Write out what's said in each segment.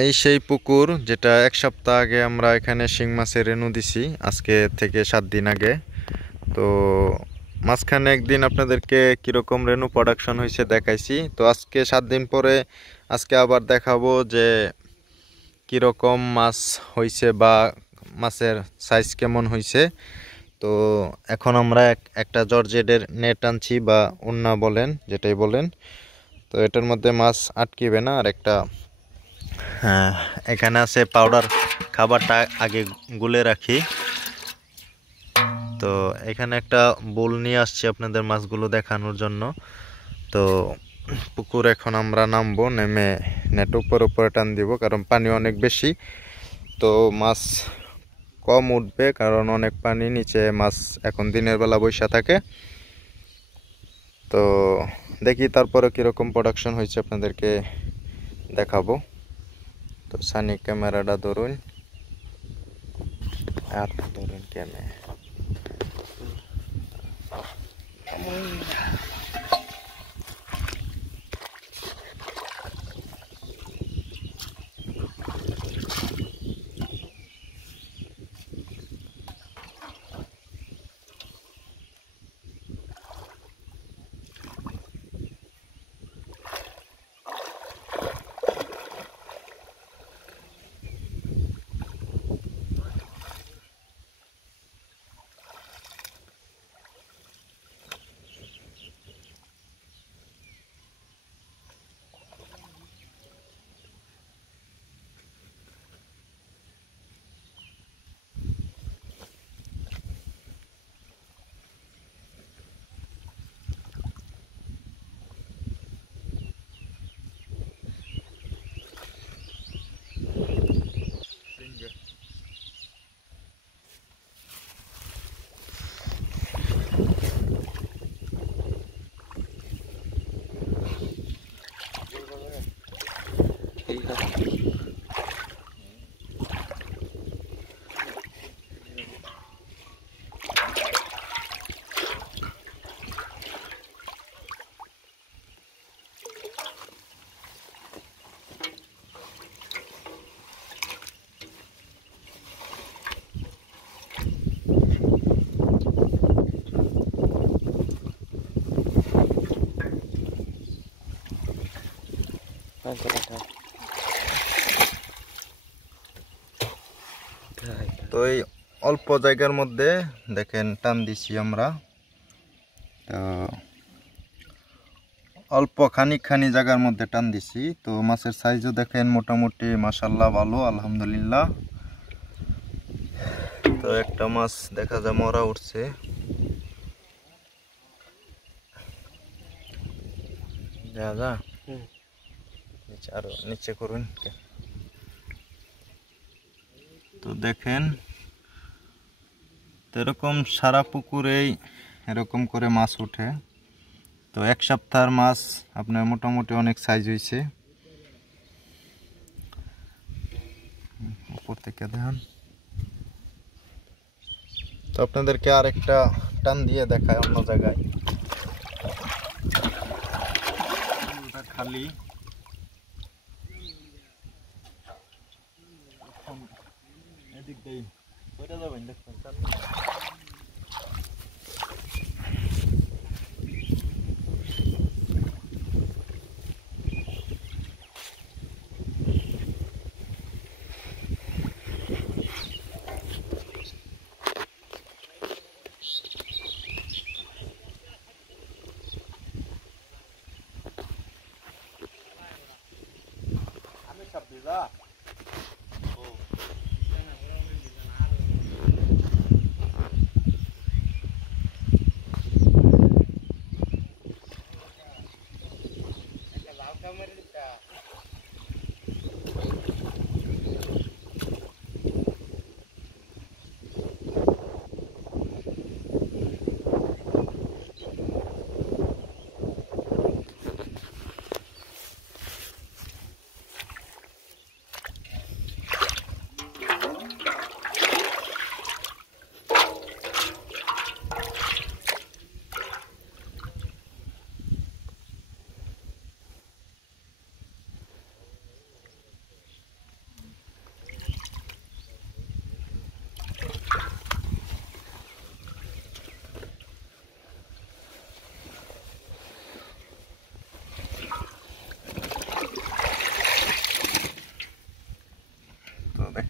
এই সেই পুকুর যেটা এক সপ্তাহ আগে আমরা এখানে শিং মাছের রেনু দিছি, আজকে থেকে 7 দিন আগে। তো মাঝখানে একদিন আপনাদেরকে কিরকম রেনু প্রোডাকশন হয়েছে দেখাইছি। তো আজকে 7 দিন পরে আজকে আবার দেখাবো যে কিরকম মাছ হয়েছে বা মাছের সাইজ কেমন হয়েছে। তো এখন আমরা একটা জর্জেটের নেট আনছি বা ওন্না বলেন, যেটাই বলেন। তো এটার মধ্যে মাছ আটকিবে না। আর একটা এখানে আছে পাউডার, খাবারটা আগে গুলে রাখি। তো এখানে একটা বোল নিয়ে আসছি আপনাদের মাছগুলো দেখানোর জন্য। তো পুকুর এখন আমরা নামবো, নেমে নেট উপরে টান দিব, কারণ পানি অনেক বেশি। তো মাছ কম উঠবে কারণ অনেক পানি নিচে, মাছ এখন দিনের বেলা বৈশা থাকে। তো দেখি তারপরে কিরকম প্রোডাকশন হয়েছে আপনাদেরকে দেখাবো। তো সানি ক্যামেরাটা ধরুন, আর ধরুন ক্যামেরা। তো এই অল্প জায়গার মধ্যে দেখেন টান দিছি আমরা। তো অল্প খানি জায়গার মধ্যে টান দিছি। তো মাছের সাইজও দেখেন মোটামুটি মাশাআল্লাহ ভালো, আলহামদুলিল্লাহ। তো একটা মাছ দেখা যায় মরা উঠছে। যা যা আরো নিচে করুন। তো দেখেন এরকম সারা পুকুরেই এরকম করে মাছ ওঠে। তো এক সপ্তাহের মাছ আপনার মোটামুটি অনেক সাইজ হয়েছে। উপর থেকে দেখেন। তো আপনাদেরকে আরেকটা টান দিয়ে দেখায় অন্য জায়গায়, খালি এদিক দিয়ে কইটা যাবেন দেখুন। আমি সব দিলা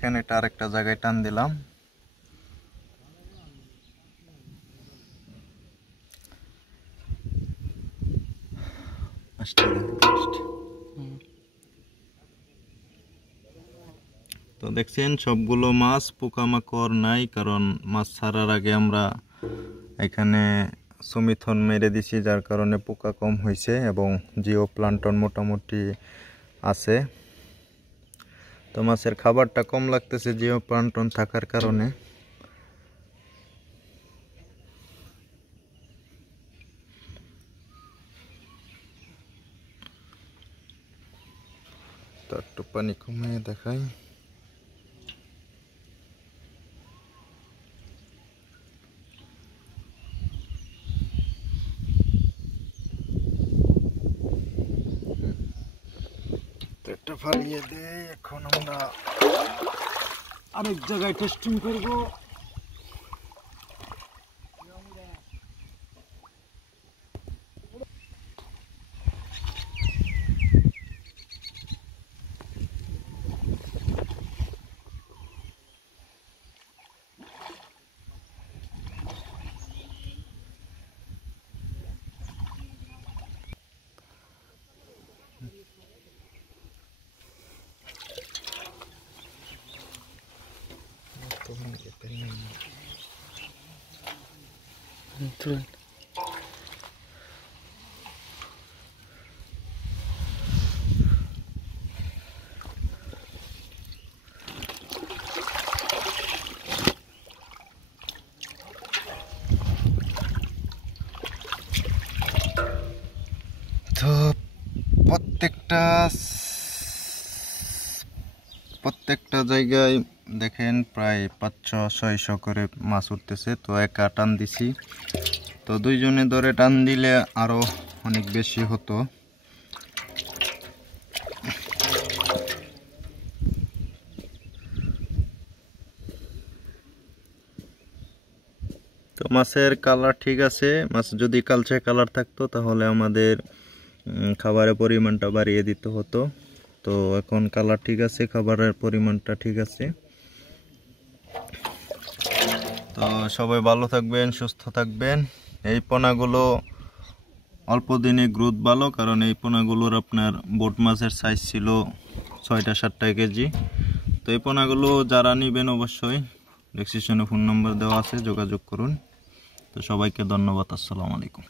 দেখেন এটা আরেকটা জায়গায় টান দিলাম। তো দেখছেন সবগুলো মাছ পোকামাকড় নাই, কারণ মাছ ছাড়ার আগে আমরা এখানে সুমিথন মেরে দিছি, যার কারণে পোকা কম হয়েছে এবং জিও প্লান্টন মোটামুটি আছে। তো মাছের খাবারটা কম লাগতেছে জিও প্লান্টন থাকার কারণে। তো একটু পানি কমিয়ে দেখাই। এটা ফালিয়ে দেই। এখন আমরা আরেক জায়গায় টেস্টিং করব। তো প্রত্যেকটা জায়গায় দেখেন প্রায় 500-600 করে মাছ উঠতেছে। তো একা টান দিছি, তো দুইজনে ধরে টান দিলে আরো অনেক বেশি হতো। তো মাছের কালার ঠিক আছে। মাছ যদি কালচে কালার থাকতো তাহলে আমাদের খাবারের পরিমাণটা বাড়িয়ে দিতে হতো। তো এখন কালার ঠিক আছে, খাবারের পরিমাণটা ঠিক আছে। তো সবাই ভালো থাকবেন, সুস্থ থাকবেন। এই পোনাগুলো অল্প দিনে গ্রোথ ভালো, কারণ এই পোনাগুলোর আপনার বোট মাছের সাইজ ছিল 6-7 কেজি। তো এই পোনাগুলো যারা নেবেন অবশ্যই ডেসক্রিপশনে ফোন নাম্বার দেওয়া আছে, যোগাযোগ করুন। তো সবাইকে ধন্যবাদ। আসসালামু আলাইকুম।